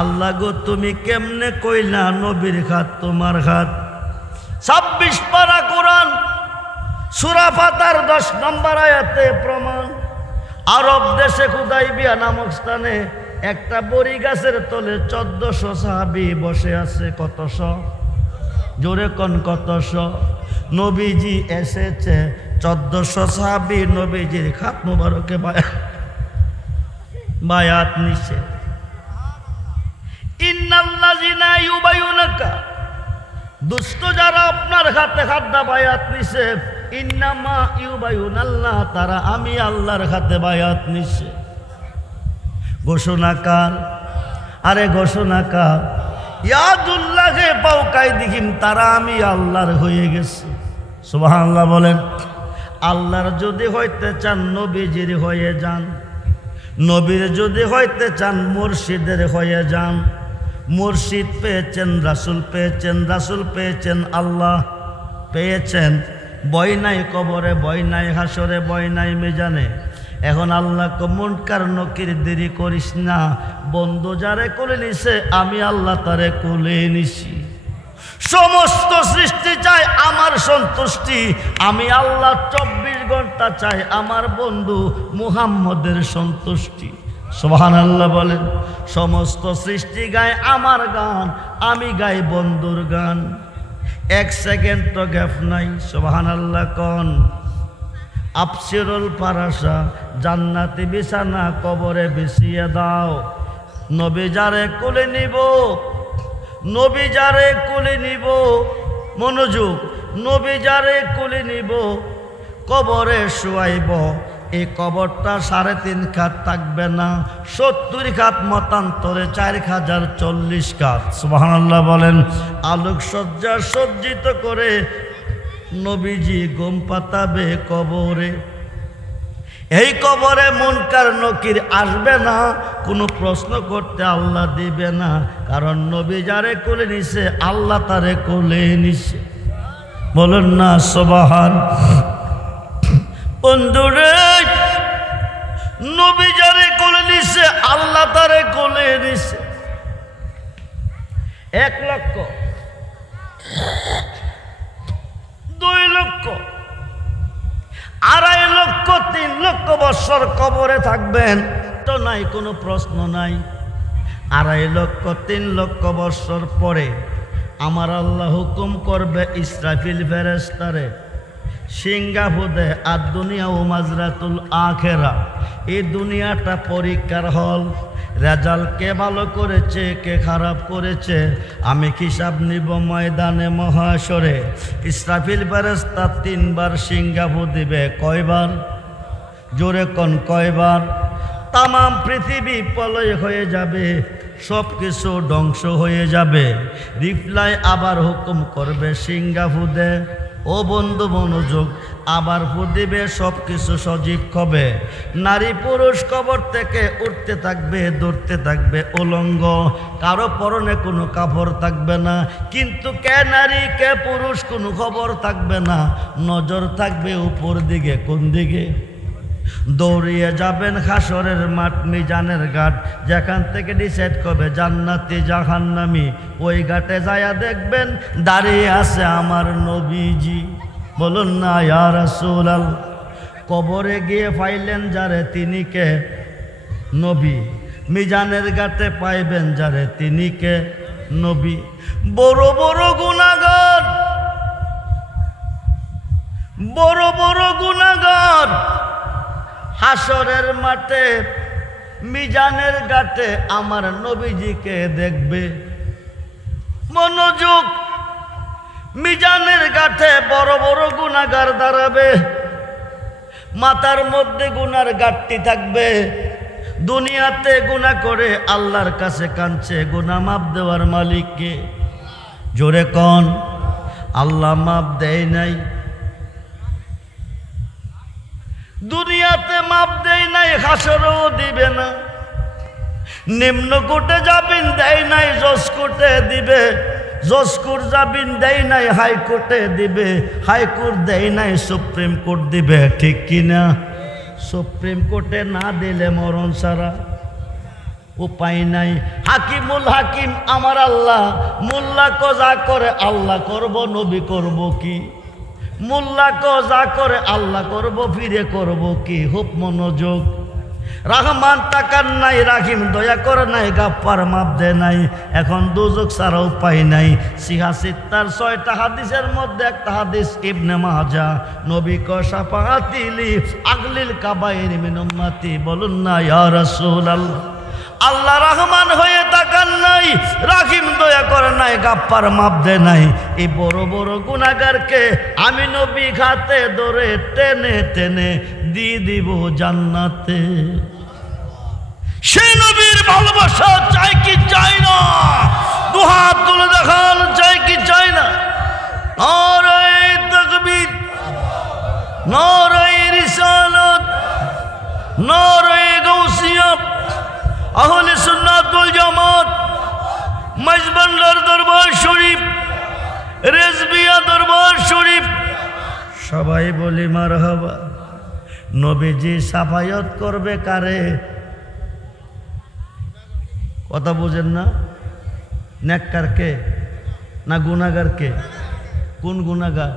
আল্লাহ গো তুমি কেমনে কইলা নবীর খাত তোমার খাত? 26 পারা কোরআন সূরা ফাতার 10 নম্বর আয়াতে প্রমাণ। আরব দেশে হুদাইবিয়া নামক স্থানে একটা বড়ি গাছের তলে 1400 সাহাবী বসে আছে। কতশো? জোরে কোন কতশো? নবীজি এসেছে, 1400 সাহাবী নবীজির খাত মুবারকে বায়াত নিছে। ইন্নাল্লাযিনা ইউবাইয়ুনাকা, দুষ্ট যারা আপনার হাতে হাতটা বায়াত নিছে, ইন্নামা ইউবাইয়ুনাল্লাহ, তারা আমি আল্লাহর হাতে বায়াত নিছে। ঘোষণাকার, আরে ঘোষণাকার, ইয়াদুল্লাহে পাওকাই দিহিম, তারা আমি আল্লাহর হয়ে গেছে। সুবহানাল্লাহ বলেন। আল্লাহর যদি হইতে চান নবীজির হয়ে যান, নবীর যদি হইতে চান মুর্শিদের হয়ে যান। মুর্শিদ পেয়েছেন, রাসূল পেয়েছেন, রাসূল পেয়েছেন, আল্লাহ পেয়েছেন। বই নাই কবরে, বই নাই হাসরে, বই নাই মিজানে। এখন আল্লাহ মুনকার নকির দেরি করিস না, বন্ধু যারে কোলে নিছে আমি আল্লাহ তারে কোলে নিছি। সমস্ত সৃষ্টি চাই আমার সন্তুষ্টি, আমি আল্লাহ 24 ঘন্টা চাই আমার বন্ধু মুহাম্মদের সন্তুষ্টি। সুবহানাল্লাহ বলেন। সমস্ত সৃষ্টি গায় আমার গান, আমি গাই বন্ধুর গান। 1 সেকেন্ড তো গ্যাপ নাই। সুবহানাল্লাহ কোন। আফসিরুল ফারাসা, জান্নাতি বিছানা কবরে বিছিয়ে দাও। নবী যারে কোলে নিব, নবী যারে কোলে নিব, মনোযোগ, নবী যারে কোলে নিব কবরে শুয়াইব, এই কবরটা 3.5 খাত থাকবে না, 70 খাত, মতান্তরে 4040 খাত। সুবহানাল্লাহ বলেন। আলোকসজ্জা সজ্জিত করে নবীজি গম পাতাবে কবরে। এই কবরে মুনকার নকির আসবে না, কোনো প্রশ্ন করতে আল্লাহ দিবে না, কারণ নবী যারে কোলে নিছে আল্লাহ তারে কোলে নিছে। বলুন না সুবহান। বন্ধুরে, নবী যারে কোলে নিছে আল্লাহ তারে কোলে নিছে। 1 লক্ষ, 2 লক্ষ, 2.5 লক্ষ, 3 লক্ষ বছর কবরে থাকবেন তো নাই, কোনো প্রশ্ন নাই। 2.5 লক্ষ, 3 লক্ষ বছর পরে আমার আল্লাহ হুকুম করবে ইসরাফিল ফেরেশতারে, সিংহা ফুদে। আর দুনিয়া ও মাজরাতুল আখেরা, এই দুনিয়াটা পরীক্ষার হল। রেজাল্ট কে ভালো করেছে, কে খারাপ করেছে আমি হিসাব নিব ময়দানে মহাশরে। ইসরাফিল ফেরেশতা 3 বার সিংহা ফু দিবে। কয়বার? জোরে কোন কয়বার? তাম পৃথিবী প্রলয় হয়ে যাবে, সব কিছু ধ্বংস হয়ে যাবে। রিপ্লাই আবার হুকুম করবে সিংহা ফু দে। ও বন্ধু মনোযোগ, আবার ফু দিবে, সব কিছু সজীব হবে। নারী পুরুষ কবর থেকে উঠতে থাকবে, দৌড়তে থাকবে উলঙ্গ, কারো পরনে কোনো কাপড় থাকবে না। কিন্তু কে নারী কে পুরুষ কোনো খবর থাকবে না, নজর থাকবে উপর দিকে। কোন দিকে? দৌড়িয়ে যাবেন হাসরের মাঠ, মিজানের ঘাট, যেখান থেকে ডিসাইড করবে জান্নাতি জাহান্নামী। ওই ঘাটে যায়া দেখবেন দাঁড়িয়ে আছে আমার নবীজি। বলুন না ইয়া রাসূলুল্লাহ। কবরে গিয়ে পাইলেন যারে তিনি কে? নবী। মিজানের ঘাটে পাইবেন যারে তিনি কে? নবী। বড় বড় গুনাহগার, বড় বড় গুনাহগার হাসরের মাঠে মিজানের ঘাটে আমার নবীজিকে দেখবে। মনোযোগ, মিজানের ঘাটে বড় বড় গুনাহগার দাঁড়াবে, মাথার মধ্যে গুনার ঘাটতি থাকবে। দুনিয়াতে গুনাহ করে আল্লাহর কাছে কাঁদছে, গুনাহ মাফ দেওয়ার মালিককে। জোরে কোন। আল্লাহ মাফ দেয় নাই, দুনিয়াতে মাপ দেয় নাই, হাসরেও দিবে না। নিম্ন কোর্টে জামিন দেয় নাই, জজ কোর্টে দিবে। জজ কোর্ট জামিন দেয় নাই, হাইকোর্টে দিবে। হাইকোর্ট দেয় নাই, সুপ্রিম কোর্ট দিবে। ঠিক কিনা? সুপ্রিম কোর্টে না দিলে মরণ ছাড়া। উপায় নাই। হাকিমুল হাকিম আমার আল্লাহ, মোল্লা কজা করে আল্লাহ করব, নবী করব কি? মোল্লা কজা করে আল্লাহ করব, ফিরে করব কি? খুব মনোযোগ। রহমান তাকার নাই, রাহিম দয়া করে নাই, গাফফার মাপ দে নাই। এখন দুজক ছাড়া উপায় নাই। সিহাসিত্তার 6টা হাদিসের মধ্যে একটা হাদিস ইবনে মাহজা, নবী ক শাফাআতিলি আগলিল কাবাইর মিন উম্মতি। বলুন না ইয়া রাসূলুল্লাহ। আল্লাহ রহমান হয়ে তাকান নাই, রাহিম দয়া করে নাই, গাফফার মাপ দে নাই। এই বড় বড় গুনাহগারকে আমি নবী হাতে ধরে টেনে টেনে দিয়ে দিব জান্নাতে। সেই নবীর ভালোবাসা চাই কি চাই না? দুহাত তুলে দেখান, চাই কি চাই না? নারে তাকবীর, নারে রিসালাত, নারে গাউসিয়া, আহলে সুন্নাত ওয়াল জামাত, মাইজবান্ডার দরবার শরীফ, রেজবিয়া দরবার শরীফ, সবাই বলি মারহাবা। নবীজি সাফায়াত করবে কারে? কথা বুঝেন না? নেককারকে না গুনাহগারকে? কোন গুনাহগার?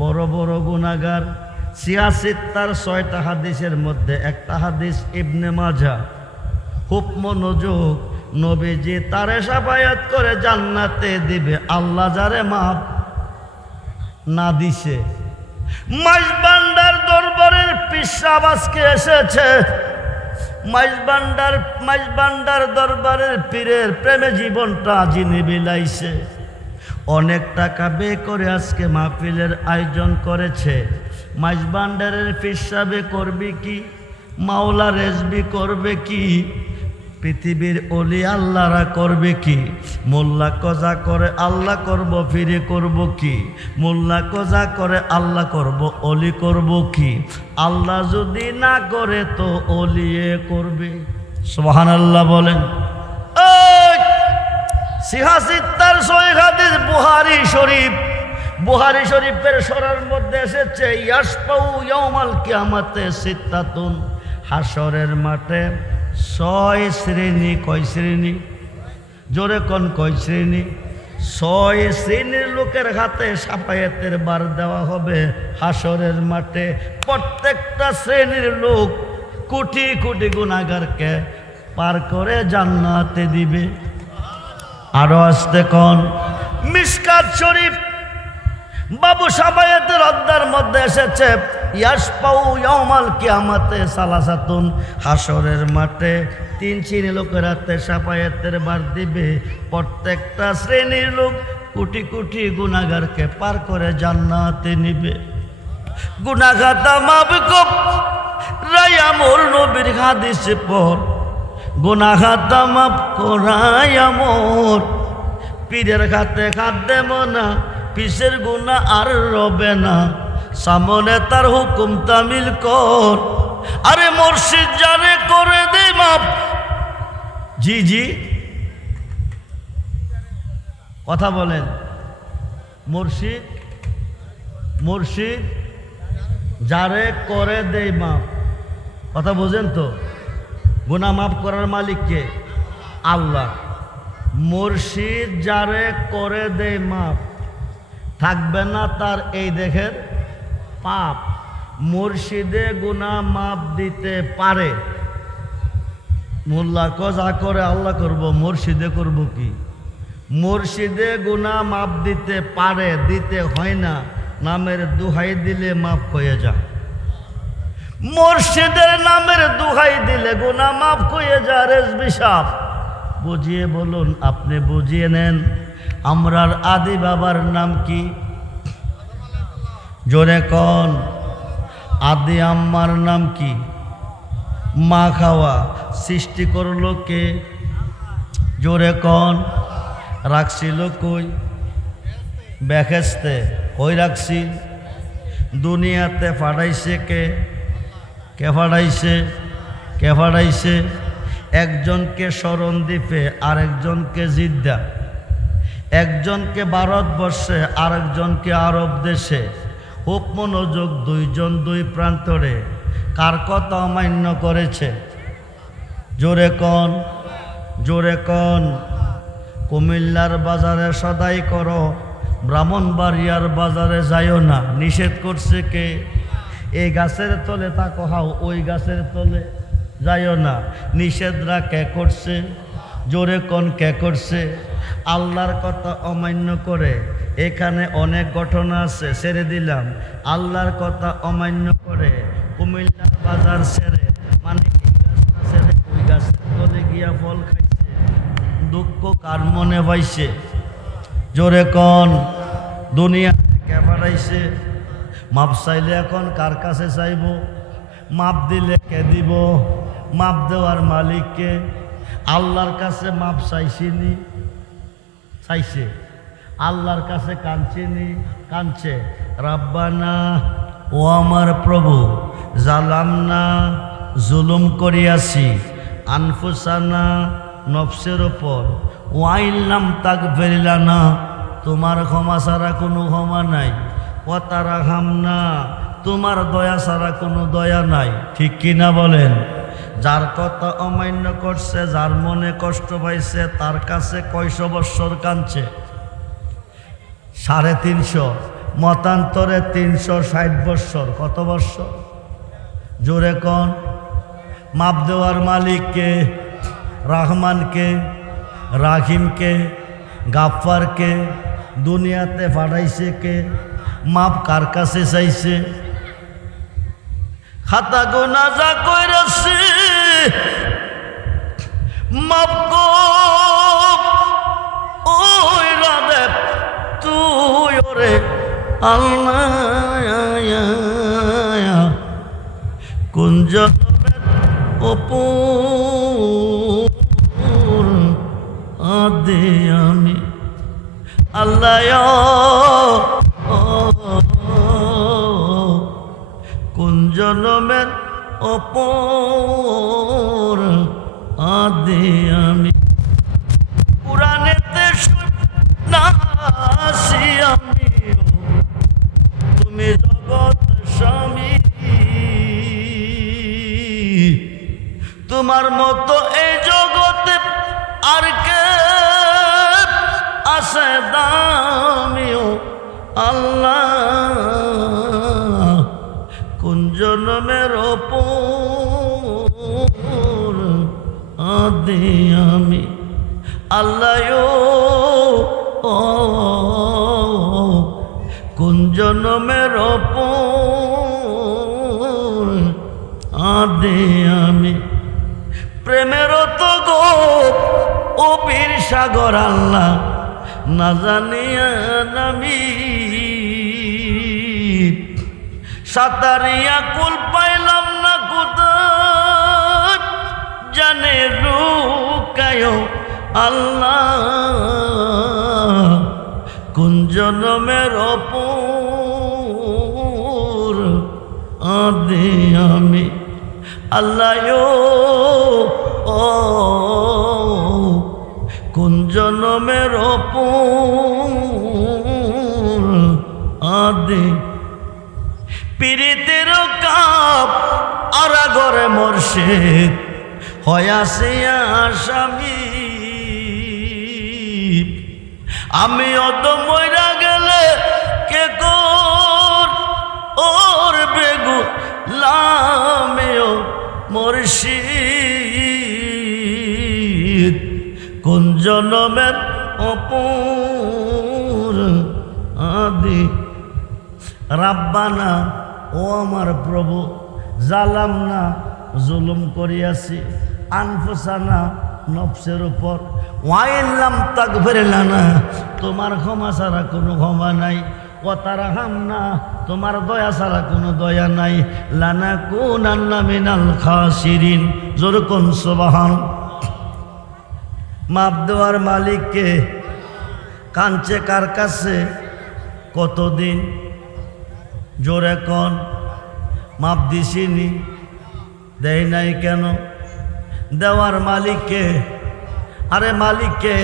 বড় বড় গুনাহগার। সিয়াসিত্তার 6টা হাদিসের মধ্যে একটা হাদিস ইবনে মাজাহ। খুব মনোযোগ। নবীজি তারে সাফায়াত করে জান্নাতে দিবে আল্লাহ যারে মাপ না দিছে। মাইজবান্ডার দরবারের পিসাব আজকে এসেছে। মাইজবান্ডার দরবারের পীরের প্রেমে জীবনটা যিনি বিলাইছে। অনেক টাকা ব্যয় করে আজকে মাহফিলের আয়োজন করেছে। মাইজবান্ডারের পিসাবে করবে কি? মাওলা রেজবি করবে কি? পৃথিবীর অলি আল্লাহরা করবে কি? মোল্লা কজা করে আল্লাহ করব, ফিরে করব কি? মোল্লা কজা করে আল্লাহ করব, অলি করব কি? আল্লাহ যদি না করে তো অলিয়ে করবে। সুবহানাল্লাহ বলেন। সিহাসিত্তার 6 হাদিস বুখারী শরীফ। বুখারী শরীফের সরার মধ্যে এসেছে ইয়াসপাউ ইয়াউমাল কিয়ামাতে সিত্তাতুন। হাসরের মাঠে 6 শ্রেণী। কয় শ্রেণী? জোরে কোন কয় শ্রেণী? 6 শ্রেণীর লোকের হাতে সাফায়াতের বার দেওয়া হবে হাসরের মাঠে। প্রত্যেকটা শ্রেণীর লোক কোটি কোটি গুনাহগারকে পার করে জান্নাতে দিবে। আরো আসতে কোন? মিশকাত শরীফ বাবু সাফায়াতের অধ্যায়ের মধ্যে এসেছে ইয়াসপাউ ইয়াউমাল কিয়ামাতে সালাসাতুন। হাসরের মাঠে 3 শ্রেণীর লোকের হাতে সাফায়াতের বার দিবে। প্রত্যেকটা শ্রেণীর লোক কোটি কোটি গুনাহগারকে পার করে জান্নাতে নিবে। গুনাহ খাতা মাফ কর রায়া মোর নবীর হাদিস পর। গুনাহ খাতা মাফ করায়া মোর। পীরের খাতে খাত দেব না, পিসের গুনাহ আর রবে না। সামনে তার হুকুম তামিল কর। আরে মুর্শিদ জানে করে দে মাপ। জি জি কথা বলেন। মুর্শিদ যারে করে দে মাপ। কথা বোঝেন তো? গুনাহ মাফ করার মালিক কে? আল্লাহ। মুর্শিদ যারে করে দে মাপ, থাকবে না তার এই দেখের পাপ। মুর্শিদে গুনাহ মাফ দিতে পারে। মোল্লা কজা করে আল্লাহ করব, মুর্শিদে করব কি? মুর্শিদে গুনাহ মাফ দিতে পারে, দিতে হয় না। নামের দুহাই দিলে মাফ হয়ে যায়। মুর্শিদের নামের দুহাই দিলে গুনাহ মাফ হয়ে যায়। রেজবি সাহেব বুঝিয়ে বলুন, আপনি বুঝিয়ে নেন। আমরার আদি বাবার নাম কি? জোরে কন। আদি আম্মার নাম কি? মা খাওয়া। সৃষ্টি করলো কে? জোরে কন। রাখছিল কই? বেহেশতে। কই রাখছি? দুনিয়াতে ফাটাইছে কে? কে ফাটাইছে? কে ফাটাইছে? একজনকে শরণদ্বীপে, আরেকজনকে জিদ্দা, একজনকে ভারতবর্ষে, আরেকজনকে আরব দেশে। খুব মনোযোগ। 2 জন 2 প্রান্তরে কার কথা অমান্য করেছে? জোরে কন, জোরে কন। কুমিল্লার বাজারে সদাই করো, ব্রাহ্মণবাড়িয়ার বাজারে যাইও না, নিষেধ করছে কে? এই গাছের তলে তাকো হাও, ওই গাছের তলে যাইও না, নিষেধরা কে করছে? জোরে কোন কে করছে? আল্লাহর কথা অমান্য করে। এখানে অনেক ঘটনা আছে, ছেড়ে দিলাম। আল্লাহর কথা অমান্য করে কুমিল্লার বাজার ছেড়ে, মানে এই গাছটা ছেড়ে ওই গাছের তলে গিয়া ফল খাইছে। দুঃখ কার মনে পাইছে? জোরে কন। দুনিয়া থেকে বাড়াইছে। মাপ চাইলে এখন কার কাছে চাইব? মাপ দিলে কে দিব? মাপ দেওয়ার মালিককে। আল্লাহর কাছে মাপ চাইছিনি? চাইছে। আল্লাহর কাছে কাঁদছেনি? কাঁদছে। রাব্বানা, ও আমার প্রভু, জালামনা, জুলুম করিয়াছি, আনফুসানা, নফসের ওপর, ওয়াইল্লাম তাগফির লানা, তোমার ক্ষমা ছাড়া কোনো ক্ষমা নাই, ও তারা হামনা, তোমার দয়া ছাড়া কোনো দয়া নাই। ঠিক কিনা বলেন? যার কথা অমান্য করছে, যার মনে কষ্ট পাইছে, তার কাছে কয়শো বৎসর কাঁদছে? 350। মতান্তরে 360 বৎসর। কত বৎসর? জোরে কন। মাপ দেওয়ার মালিককে? রহমানকে, রাহিমকে, গাফফারকে। দুনিয়াতে পাঠাইছে কে? মাপ কার কাছে চাইছে? খাতা গোনা যা কইরাছি মাপ কর, ওই রাধে তুই ওরে আল্লাহ। কোন জন্মের অপুর আদে আমি আল্লাহ, কোন জন্মের অপর আদে আমি। কুরআনেতে শুনাছি আমি, তুমি জগৎ স্বামী, তোমার মতো এই জগতে আর কে আছে দামিও আল্লাহ। কোন জন্মের ওপর আদে আমি আল্লাহ, কোন জন্মের ওপর আদে আমি। প্রেমের তো গোপ ও বীর সাগর আল্লাহ, না জানিয়া নামি সাতারিয়া কুল পাইলাম না কোথায়, জানে রুকায় আল্লাহ। কোন জন্মের অপর আদে আমি আল্লাহ, কোন জন্মের অপর আদে। পীড়িতের কাপ আরা ঘরে মোরশেদ হয়াছে আসামি, আমি অত মইরা গেলে কে কর ওর বেগু লামেও মুর্শিদ। কোন জন্মের অপর আদি। রাব্বানা, ও আমার প্রভু, জালাম না, জুলুম করিয়াছি, আনফুসানা, নফসের উপর, ওয়াইল্লাম তাগফির লানা, তোমার ক্ষমা ছাড়া কোনো ক্ষমা নাই, ও তারা হামনা, তোমার দয়া ছাড়া কোনো দয়া নাই, লানাকুনান্না মিনাল খাসিরিন। জোরে কোন সুবহান। মাপ দেওয়ার মালিককে। কাঁদছে কার কাছে? কতদিন? জোরে কন। মাপ দিছিনি? দেয় নাই কেন? দেওয়ার মালিককে। আরে মালিককে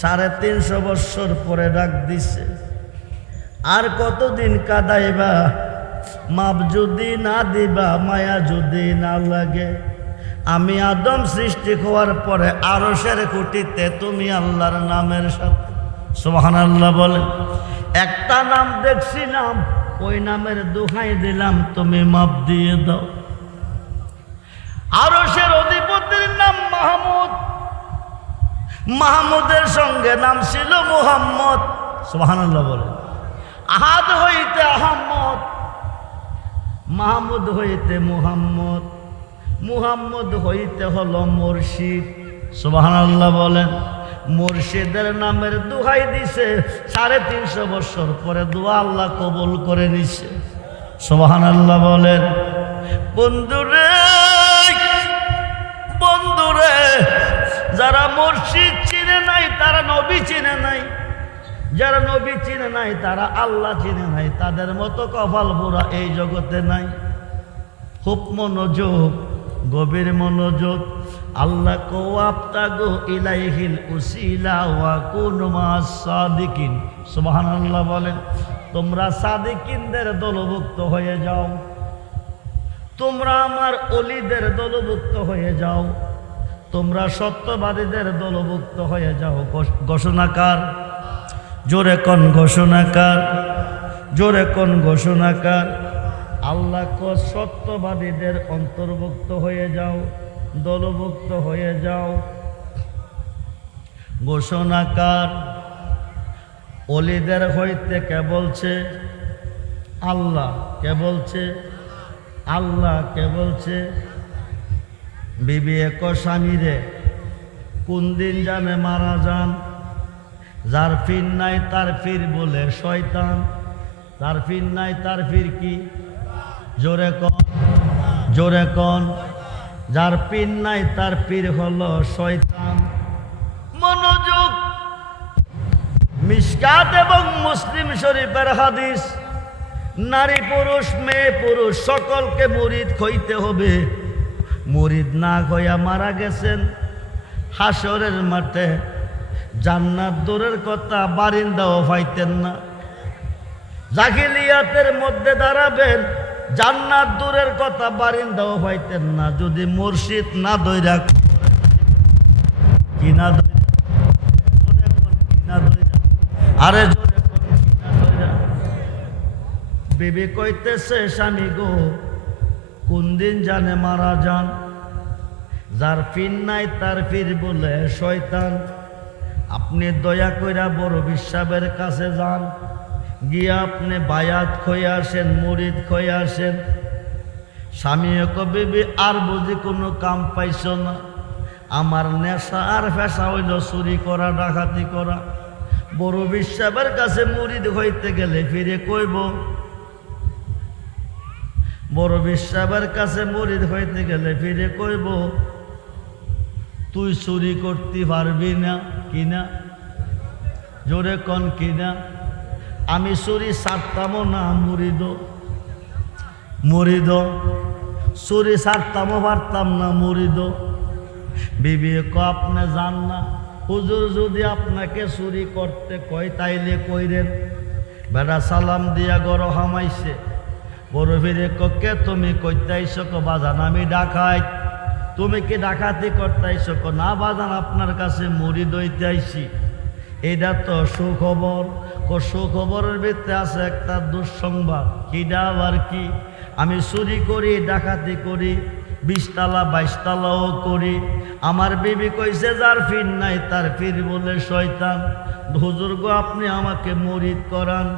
350 বৎসর পরে ডাক দিছে। আর কতদিন কাঁদাইবা? মাপ যদি না দিবা, মায়া যদি না লাগে, আমি আদম সৃষ্টি হওয়ার পরে আরশের খুঁটিতে তুমি আল্লাহর নামের সাথে সুবহানাল্লাহ বলেন একটা নাম দেখছি নাম ওই নামের দোহাই দিলাম তুমি মাপ দিয়ে দাও। আরশের অধিপতির নাম মাহমুদ, মাহমুদের সঙ্গে নাম ছিল মুহাম্মদ সুবহানাল্লাহ বলেন। আহাদ হইতে আহম্মদ, মাহমুদ হইতে মুহাম্মদ, মুহাম্মদ হইতে হলো মুর্শিদ সুবহানাল্লাহ বলেন। মুর্শিদের নামের দোহাই দিছে 350 বছর পরে দোয়া আল্লাহ কবুল করে নিছে সুবহানাল্লাহ বলেন। বন্ধুরে বন্ধুরে যারা মুর্শিদ চিনে নাই তারা নবী চিনে নাই, যারা নবী চিনে নাই তারা আল্লাহ চিনে নাই, তাদের মতো কপাল পোড়া এই জগতে নাই। খুব মনোযোগ, গভীর মনোযোগ। আল্লাহ কো আবতাগু ইলাইহিল উসিলা ওয়া কুনু মাস সাদিকিন সুবহানাল্লাহ বলেন। তোমরা সাদিকিনদের দলভুক্ত হয়ে যাও, তোমরা আমার ওলিদের দলভুক্ত হয়ে যাও, তোমরা সত্যবাদীদের দলভুক্ত হয়ে যাও। ঘোষণাকার জোরে কোন ঘোষণাকার, জোরে কোন ঘোষণাকার। আল্লাহ কো সত্যবাদীদের অন্তর্ভুক্ত হয়ে যাও, দলভুক্ত হয়ে যাও। ঘোষণাকার ওলিদের হইতে কে বলছে? আল্লাহ। কে বলছে? আল্লাহ। কে বলছে? বিবি এক স্বামীরে কোন দিন জানে মারা যান? যার ফির নাই তার ফির বলে শয়তান। যার ফির নাই তার ফির কি? জোরে কন, জোরে কন। যার পীর নাই তার পীর হলো শয়তান। মনোযোগ। মিশকাত এবং মুসলিম শরীফের হাদিস, নারী পুরুষ মেয়ে পুরুষ সকলকে মুরিদ হইতে হবে। মুরিদ না হইয়া মারা গেছেন হাসরের মাঠে জান্নাত দূরের কথা বারিন্দাও পাইতেন না। জাহিলিয়াতের মধ্যে দাঁড়াবেন, জান্নাত দূরের কথা বারিন্দাও পাইতেন না যদি মুর্শিদ না দইরা কি না আরে বিবি কইতেছে স্বামী গো কোন দিন জানে মারা যান? যার ফির নাই তার ফির বলে শয়তান। আপনি দয়া কইরা বড় বিশ্বাবের কাছে যান, গিয়া আপনি বায়াত খয়ে আসেন, মুরিদ খয়ে আসেন। স্বামী বিবি আর বুঝি কোনো কাম পাইছ না? আমার নেশা আর ফেসা হইল চুরি করা, ডাকাতি করা। বড় বিশ্বাবের কাছে মুরিদ হইতে গেলে ফিরে কইব, বড় বিশ্বাবের কাছে মুরিদ হইতে গেলে ফিরে কইব তুই চুরি করতে পারবি না কিনা? জোরে কন কিনা? আমি চুরি ছাড়তামও না, মুরিদ মুরিদ চুরি ছাড়তামও পারতাম না, মুরিদ। বিবি আপনি জান না হুজুর যদি আপনাকে চুরি করতে কয় তাইলে কইরেন। বেড়া সালাম দিয়া গড় হামাইছে। বড় ফিরে কে তুমি কইতাইছ? বাজান আমি ডাকাই। তুমি কি ডাকাতি করতাইছ? না বাজান আপনার কাছে মুরিদ হইতে আইছি। এটা তো সুখবর। সুখবরের ভিতরে আছে একটা দুঃসংবাদ। কিডা আবার কি? আমি চুরি করি, ডাকাতি করি, 20 তালা 22 তালাও করি। আমার বিবি কইছে যার ফির নাই তার ফির বলে শয়তান। হুজুর গো আপনি আমাকে মুরিদ করান।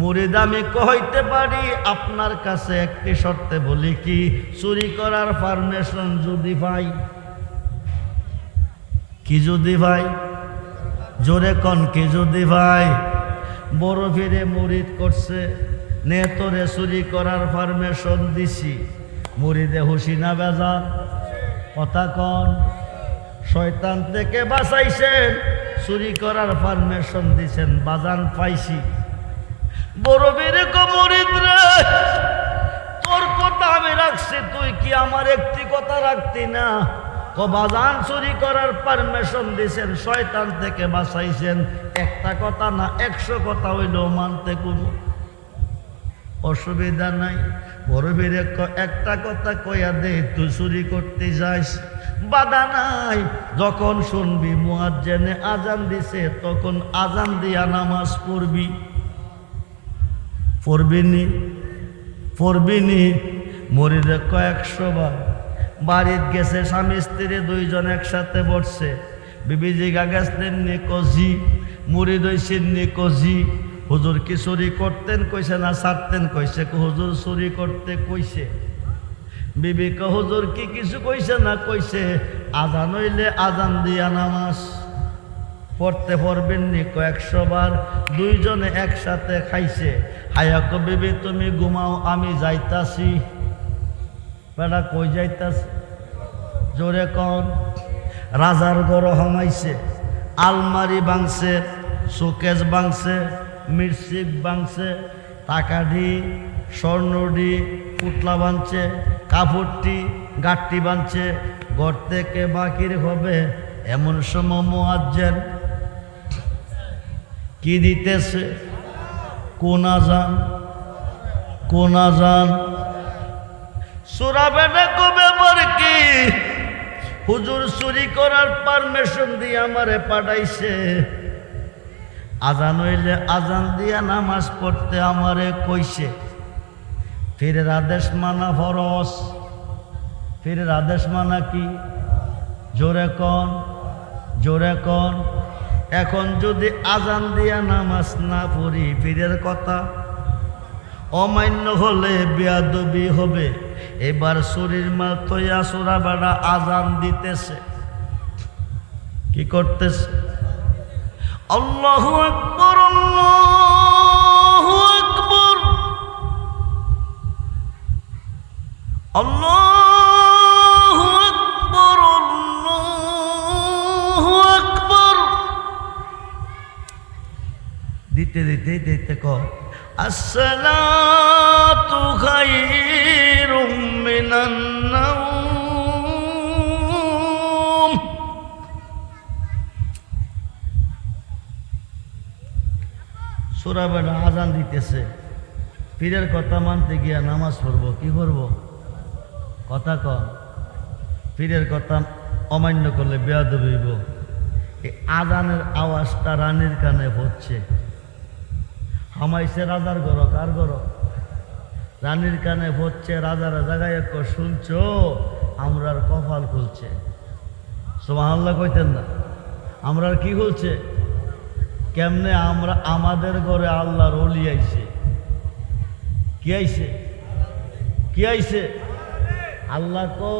মুরিদ আমি কইতে পারি, আপনার কাছে একটি শর্তে বলি কি? চুরি করার পারমিশন যদি পাই। কি যদি ভাই? জোরে কন কি যদি ভাই? বড় ফিরে মুরিদ করছে, নে তোরে চুরি করার পারমিশন দিছি। মুরিদে হুশি না বেজান? কথা কন। শয়তান থেকে বাঁচাইছেন, চুরি করার পারমিশন দিছেন, বাজান পাইছি। বড় বীরে কো মুরিদ রে তোর কথা আমি রাখছি, তুই কি আমার একটি কথা রাখতি না? বাজান চুরি করার পারমিশন দিছেন, শয়তান থেকে বাঁচাইছেন। একটা কথা না 100 কথা হইলেও মানতে কোনো অসুবিধা নাই। বড় বীরে একটা কথা কইয়া দে, তুই চুরি করতে যাস বাধা নাই। যখন শুনবি মুয়াজ্জিনে আজান দিছে তখন আজান দিয়া নামাজ পড়বি। পড়বিনি মরিদে 100 বার। বাড়িতে গেছে স্বামী স্ত্রী দুইজন একসাথে বসছে। বিবিজি গাগাসলেন নি কজি, মুরিদ হইছেন নি কজি। হুজুর কি চুরি করতেন কইছে না ছাড়তেন কইছে? হুজুর চুরি করতে কইছে। বিবি ক হুজুর কি কিছু কইছে না কইছে? আজান হইলে আজান দিয়া নামাজ পড়তে পারবেন নি? 100 বার। দুইজনে একসাথে খাইছে। হায়া ক বিবি তুমি ঘুমাও, আমি যাইতাছি। বেটা কই যাইতাছে? জোরে কন। রাজার ঘর হামাইছে, আলমারি ভাঙছে, শোকেস ভাঙছে, মির্চিক ভাঙছে, টাকাডি স্বর্ণডি পুতলা বাঁধছে, কাপড়টি গাঠটি বাঁধছে। ঘর থেকে বাকির হবে এমন সময় মুয়াজ্জিন কি দিতেছে? কোন আজান? সূরা বেটা কবে বর কি হুজুর চুরি করার পারমিশন দিয়ে আমারে পাঠাইছে। আজান হইলে আজান দিয়া নামাজ পড়তে আমারে কইছে। ফিরের আদেশ মানা ফরজ। ফিরের আদেশ মানা কি? জোরে কন। এখন যদি আজান দিয়া নামাজ না পড়ি পীরের কথা অমান্য হলে বেয়াদবি হবে। এবার শরীর মাল থইয়া সোরা বেড়া আজান দিতেছে। কি করতেছে? আল্লাহু আকবার, আল্লাহু আকবার, আল্লাহু আকবার, আল্লাহু আকবার। দিতে কর আসসালাতু খায়রুম মিনান নাওম। সূরা বেটা আজান দিতেছে। পীরের কথা মানতে গিয়া নামাজ পড়বো, কি করবো? কথা কন। পীরের কথা অমান্য করলে বেয়াদবি হইব। এই আজানের আওয়াজটা রানীর কানে হচ্ছে। হামাইছে রাজার ঘর, কার ঘর? রানীর কানে হচ্ছে। রাজারা জায়গায় এক শুনছো, আমরার কপাল খুলছে। সুবহানাল্লাহ কইতেন না? আমরার কি খুলছে? কেমনে? আমরা আমাদের ঘরে আল্লাহর ওলি আইছে। কি আইছে? আল্লাহ কো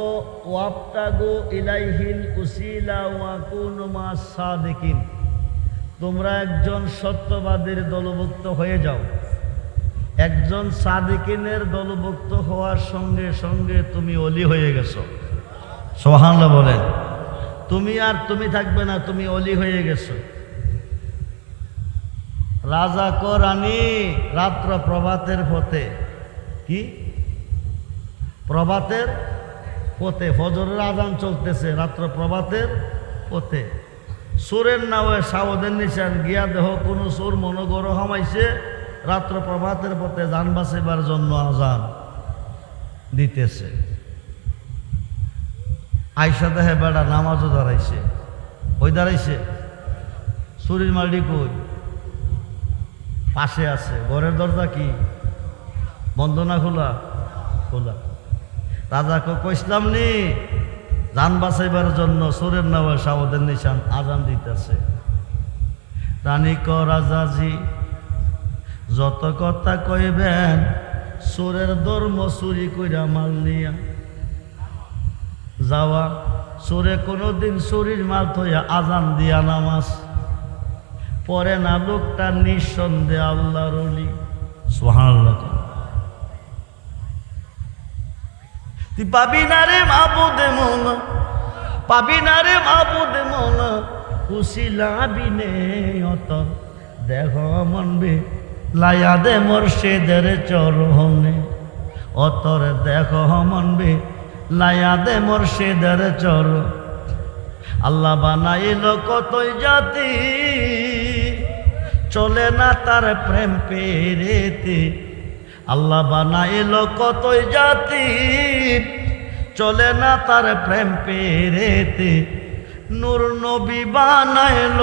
ওয়াবতাগু ইলাইহিল উসিলা ওয়া কুনু মাস সাদিকিন। তোমরা একজন সত্যবাদীর দলভুক্ত হয়ে যাও। একজন সাদিকিনের দলভুক্ত হওয়ার সঙ্গে সঙ্গে তুমি অলি হয়ে গেছো। সুবহানাল্লাহ বলেন। তুমি থাকবে না, তুমি অলি হয়ে গেছো। রাজা কো রানী রাত্র প্রভাতের পথে। কি? প্রভাতের পথে। ফজরের আজান চলতেছে, রাত্র প্রভাতের পথে। সুরের নামে সাউদের নিশান গিয়া দেহ কোন সুর মনোগর হামাইছে। রাত্র প্রভাতের পথে যান বাঁচিবার জন্য আজান দিতেছে। আইসা দেহে বেড়া নামাজও দাঁড়াইছে। ওই দাঁড়াইছে। চুরির মালডি কই? পাশে আছে। ঘরের দরজা কি বন্ধ না খোলা? খোলা। রাজাকে কইসলাম নি যান বাঁচাইবার জন্য সুরের নামে সাউদের নিশান আজান দিতেছে। রানী ক রাজাজি যত কথা কইবেন, সুরের ধর্ম চুরি কইরা মাল নিয়া যাওয়া। সুরে কোনোদিন চুরির মাল থইয়া আজান দিয়া নামাজ পরে না। লোকটা নিঃসন্দেহে আল্লাহর ওলি। সুবহানাল্লাহ। তুই পাবি না রে মাবুদে মৌলা, পাবি না রে মাবুদে মৌলা, কুশিলাবি নে অতর দেহ মনবে লায়া দে মুর্শিদের চরণে। অতর দেহ মনবে লায়া দে মুর্শিদের চরণ। আল্লাহ বানাইল কতই জাতি, চলে না তার প্রেম পেরেতে। আল্লাহ বানাইল কতই জাতি, চলে না তার প্রেম পেরেতে। নূর নবী বানাইল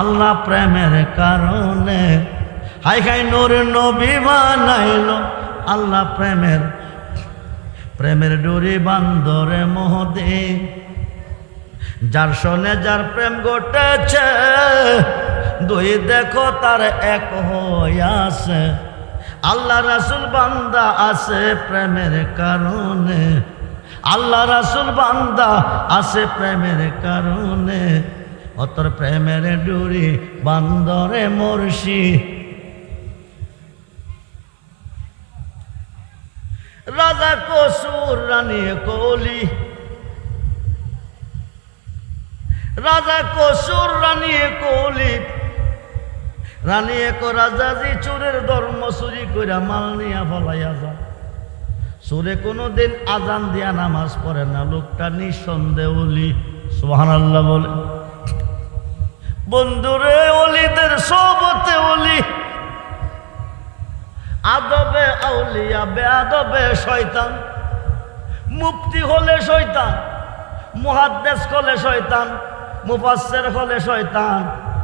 আল্লাহ প্রেমের কারণে। হাই হাই নূর নবী বানাইল আল্লাহ প্রেমের ডোরি বান্দরে মোহদে। যার শোনে যার প্রেম ঘটেছে, দুই দেখো তার এক হইয়াছে। আল্লাহ রাসূল বান্দা আছে প্রেমের কারণে, আল্লাহ রাসূল বান্দা আছে প্রেমের কারণে। অতর প্রেমের ডুরি বান্দরে মুর্শি। রাজা কসুর রানী কলি, রাজা কসুর রানী কলি। রানী এক রাজাজি চোরের ধর্ম চুরি কইরা মাল নিয়া ফলাইয়া যা। চোরে কোনোদিন আজান দিয়া নামাজ পড়ে না, লোকটা নিঃসন্দেহ ওলি। সুবহানাল্লাহ বলে। বন্ধুরে ওলিদের সবতে ওলি, আদবে আউলিয়া বেআদবে শয়তান। মুফতি হলে শয়তান, মুহাদ্দিস হলে শয়তান, মুফাসসির হলে শয়তান,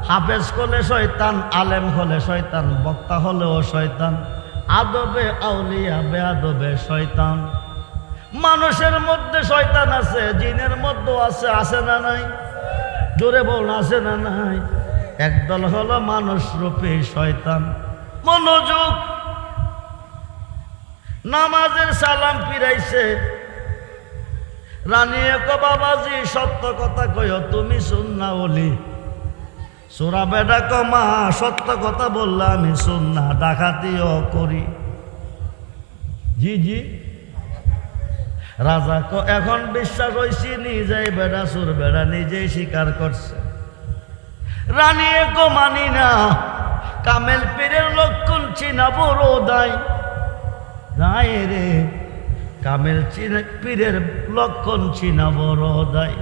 হাফেজ হলে শয়তান, আলেম হলে শয়তান, বক্তা হলেও শয়তান। আদবে আউলিয়া বেআদবে শয়তান। মানুষের মধ্যে শয়তান আছে, জিনের মধ্যেও আছে। আছে না নাই? জোরে বল, আছে না নাই? একদল হলো মানুষ রূপী শয়তান। মনোযোগ, নামাজের সালাম ফিরাইছে। রানী এক বাবাজি সত্য কথা কইও, তুমি সুন্নাহ ওলি। সোরা বেডা কমা সত্য কথা বললে আমি সুন্নাহ ডাকাতিও করি। জি জি। রাজা এখন বিশ্বাস হয়েছি, নিজেই বেড়া সুর বেড়া নিজেই স্বীকার করছে। রানী এক মানি না, কামেল পীরের লক্ষণ চিনা বড় দায়। রায় রে, কামেল পীরের লক্ষণ চিনা বড় দায়।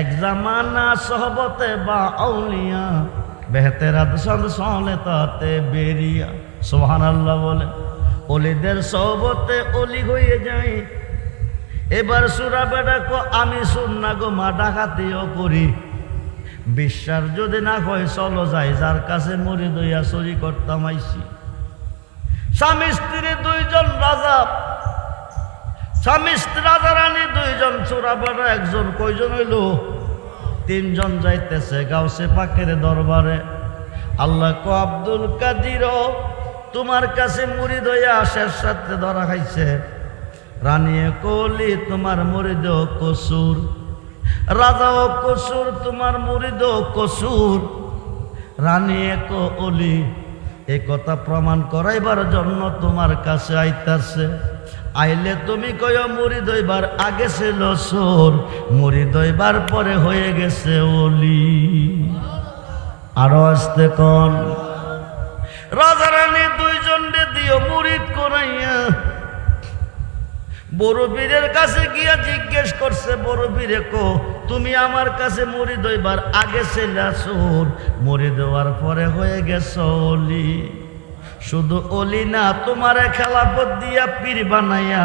এক জামানা সহবতে বা আউলিয়া, বেহতেরা সলে তাতে বেরিয়া। সুবহানাল্লাহ বলে। ওলিদের সহবতে ওলি হয়ে যায়। এবার সুরা বেড়া কো আমি সুন্নাহ গো মা ডাকাতিও করি। বিশ্বাস যদি না হয় চলো যাই, যার কাছে মুরিদ হইয়া চুরি করতাম আইছি। স্বামী স্ত্রী দুইজন রাজা, স্বামী স্ত্রী রাজা রানী দুইজন। চোরা বেড়া একজন। কয়জন হইল? তিনজন যাইতেছে গাউসে পাকের দরবারে। আল্লাহ কো আব্দুল কাদির তোমার কাছে মুরিদ হইয়া শেষ রাত্রে ধরা খাইছে। রানী কলি তোমার মুরিদ কসুর, রাজাও কসুর, তোমার মুরিদ কসুর। রানী এক অলি এ কথা প্রমাণ করাইবার জন্য তোমার কাছে আইতাছে। আইলে তুমি কয় মুরিদ হইবার আগে ছিল সোর, মুরিদ হইবার পরে হয়ে গেছে অলি। আরো আসতে কোন রাজা রানী দুইজন দিও মুরিদ করাইয়া। বড় পীরের কাছে গিয়া জিজ্ঞেস করছে, বড় পীরে কো তুমি আমার কাছে মুরিদ হইবার আগে ছিলা সোর, মুরিদ হওয়ার পরে হয়ে গেছ অলি। শুধু অলি না, তোমারে খেলাফত দিয়া পীর বানাইয়া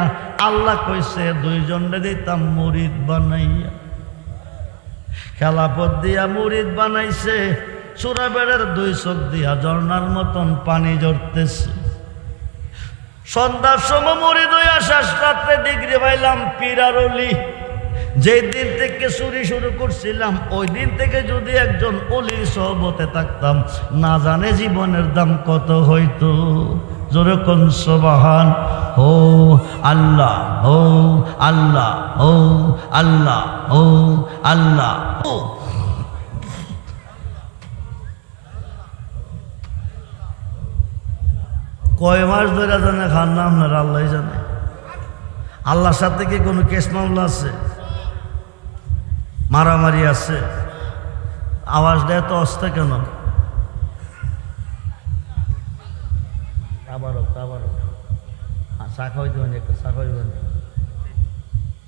আল্লাহ কইছে দুইজনে দিতাম মুরিদ বানাইয়া। খেলাফত দিয়া মুরিদ বানাইছে। চূড়া বেড়ের দুই চোখ দিয়া ঝর্ণার মতন পানি ঝরতেছে। সন্ধ্যার সময় মুরিদ হইয়া শেষ রাত্রে ডিগ্রি পাইলাম পীর আর অলি। যেই দিন থেকে চুরি শুরু করছিলাম, ওই দিন থেকে যদি একজন অলির সহবতে থাকতাম, না জানে জীবনের দাম কত হইতো। জোরে কোন সুবহান। ও আল্লাহ, ও আল্লাহ, ও আল্লাহ, ও আল্লাহ। কয় মাস ধরে জানে খান না আপনার আল্লাহ জানে। আল্লাহর সাথে কি কোনো কেস মামলা আছে? মারামারি আছে? আওয়াজ দেয় তো অস্তে কেন? আবারও চা খাওয়াই দেবেন, একটা চা খাওয়াই দেবেন।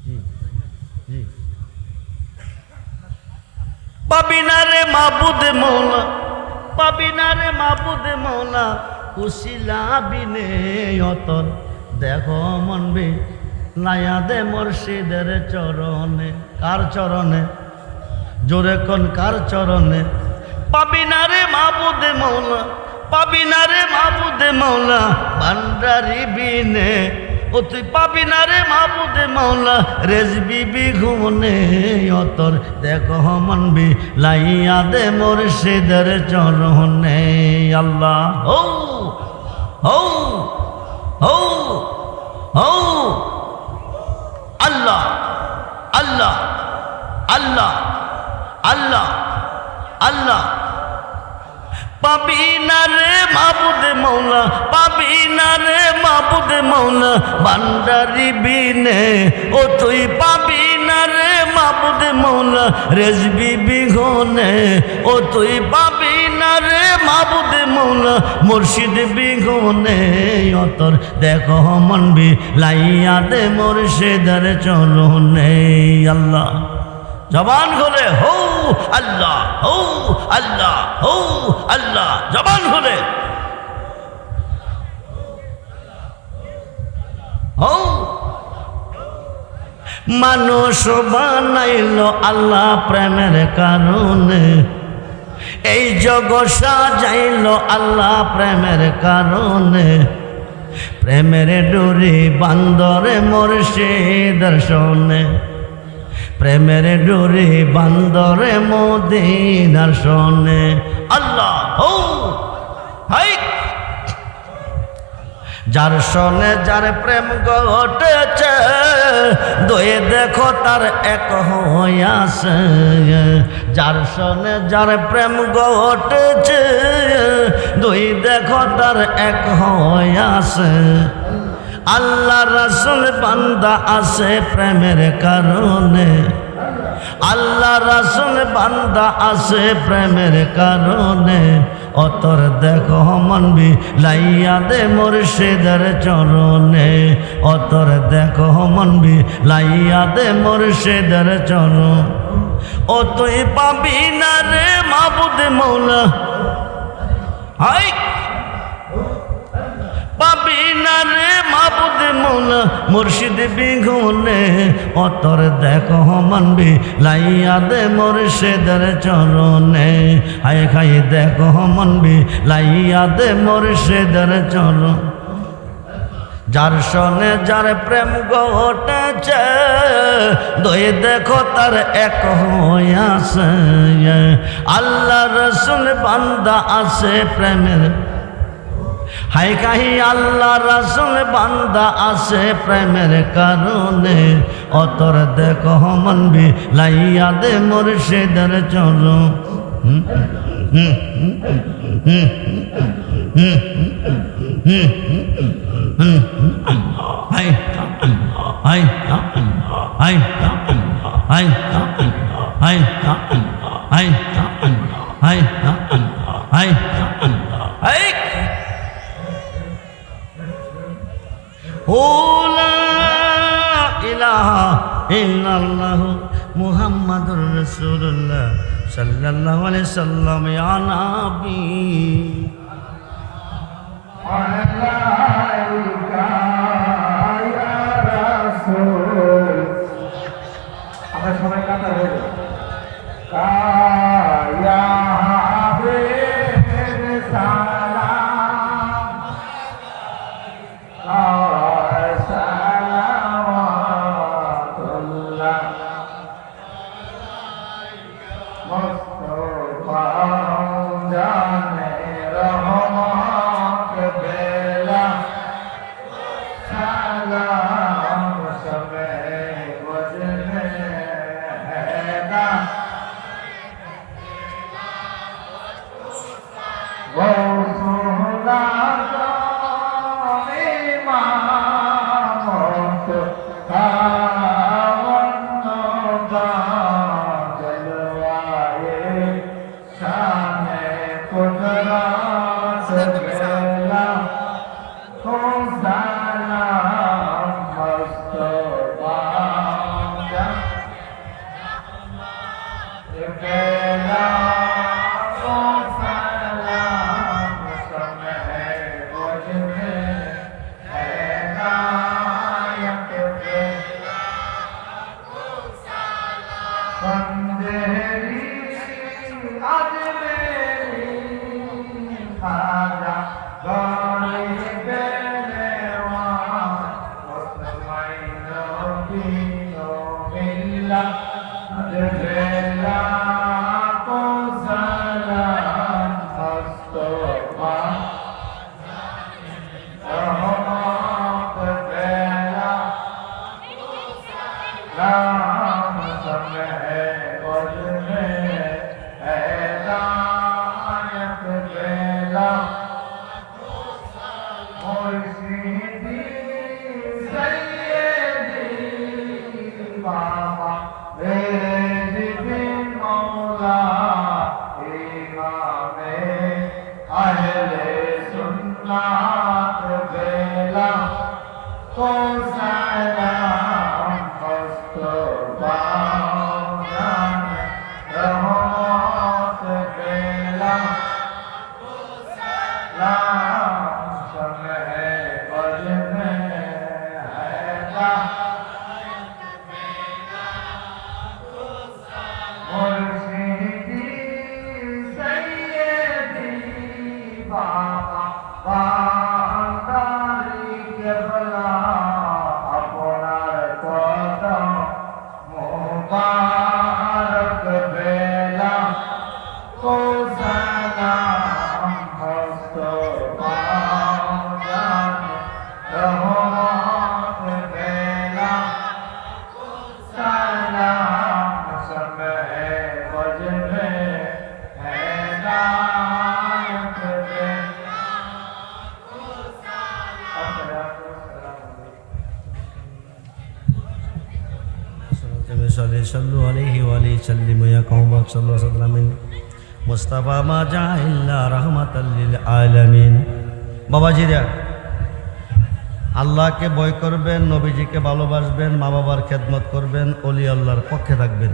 জি জি। পাবি না রে মাবুদ মৌলা, পাবি না রে মাবুদ মৌলা, উসিলা বিনে অতর দেখো মনবি লাইয়া দে মুর্শিদের চরণে। কার চরণে? জোরে কোন কার চরণে? পাবি না রে মাবুদে মৌলা, পাবি না রে মাবুদে মৌলা ভান্ডারি বিনে। ও তুই পাবি না রে মাবুদে মৌলা রেজবি বিগুনে অতর দেখো মনবি লাইয়া দে মুর্শিদের চরণে। আল্লাহ ও ও ও ও আল্লাহ আল্লাহ আল্লাহ আল্লাহ আল্লাহ। পাবি না রে মাবুদে মৌলা, পাবি না রে মাবুদে মৌলা ভান্ডারি বিনে। ও তুই পাবি না রে মাবুদে মৌলা রেজবি বিঘনে। ও তুই পাবি না রে মাবুদে মৌলা মুর্শিদ বিঘনে অতর দেখো মনবি লাইয়া দে মুর্শিদের চরণে। আল্লাহ জবান খুলে হো আল্লাহ, হো আল্লাহ, হো আল্লাহ, জবান খুলে হো। মানুষ বানাইল আল্লাহ প্রেমের কারণে, এই জগৎ সাজাইল আল্লাহ প্রেমের কারণে। প্রেমের ডোরি বান্দরে মুর্শিদের শোনে, প্রেমের ডোরে বান্দরে মদিনার শোনে। আল্লাহ হো হাই যার শোনে যার প্রেম ঘটেছে দয়ে দেখো তার এক হইয়াছে। যার শোনে যার প্রেম ঘটেছে দই দেখো তার এক হইয়াছে। আল্লাহ রাসূল বান্দা আছে প্রেমের কারণে, আল্লাহ রাসূল বান্দা আছে প্রেমের কারণে। অতর দেখো মনবি লাইয়া দে মুর্শিদের চরণে। অতর দেখো মনবি লাইয়া দে মুর্শিদের চরণ। ও তুই পাবি না রে মাবুদে মৌলা, হাই পাবি না রে মাবুদে মৌলা মুর্শিদ বিঘনে। অতর দেখো মনবি লাইয়া দে মুর্শিদের চরণে। হায় খাই দেখো মনবি লাইয়া দে মুর্শিদের চরণ। যার শোনে যার প্রেম ঘটেছে দয়ে দেখো তার এক হইয়াছে। আল্লাহ রাসূল বান্দা আছে প্রেমের, হাই কাহি আল্লাহ রাসূল বান্দা আছে প্রেমের কারণে। অতর দেখো মনবি লাইয়া দে মুর্শিদের চরণ। High high high high high high high high high লা ইলাহা ইল্লাল্লাহু মুহাম্মাদুর রাসূলুল্লাহ সাল্লাল্লাহু আলাইহি সাল্লাম। ইয়া নবী আলাইকা ইয়া রাসূল। আমরা সবাই কাতার হয়ে যাব। ইয়া হাবিব সালাম সালাওয়াতুল্লাহ মুস্তাফা জানে রহমত বেলা সালাম সবে বজনে হেদা গৌসুলা খাজা গরিবে নেওয়াজ ওসমাইন বিনো বিল্লাহ বেলা কো সালাম মুস্তাফা রহমত বেলা রাম সমে বজনে হেদায়ত বেলা মুর্শিদি সৈয়দি বাবা রেজবি মৌলা ইমামে আহলে সুন্নাত বেলা কো সালাম মুস্তাফা জান রহমত বেলা সালাম সমে বজনে হেদা মুর্শিদি সৈয়দি বাবা বান্দারি কেবলা আপনার কদম মুবারক বেলা কো সালাম মুস্তাফা জান রহমত বেলা সালাম সমে বজনে হেদায়ত বেলা صلوا عليه وآله وسلم يا قوم صلى الله عليه وسلم মুস্তাফা মা জাইল্লা রাহমাতাল লিল আলামিন। বাবাজিরা, আল্লাহকে ভয় করবেন, নবীজিকে ভালোবাসবেন, মা বাবার খেদমত করবেন, ওলি আল্লাহর পক্ষে থাকবেন।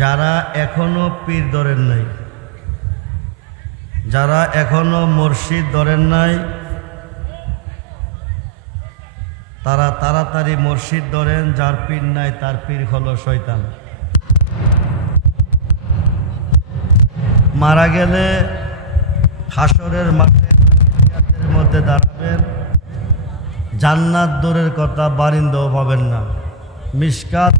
যারা এখনো পীর ধরেন নাই, যারা এখনো মুর্শিদ ধরেন নাই, তারা তাড়াতাড়ি মুর্শিদ ধরেন। যার পীর নাই তার পীর হলো শয়তান। মারা গেলে হাসরের মাঠে জান্নাতের মধ্যে দাঁড়াবেন, জান্নাত দূরের কথা বারিন্দাও পাবেন না। মিশকাত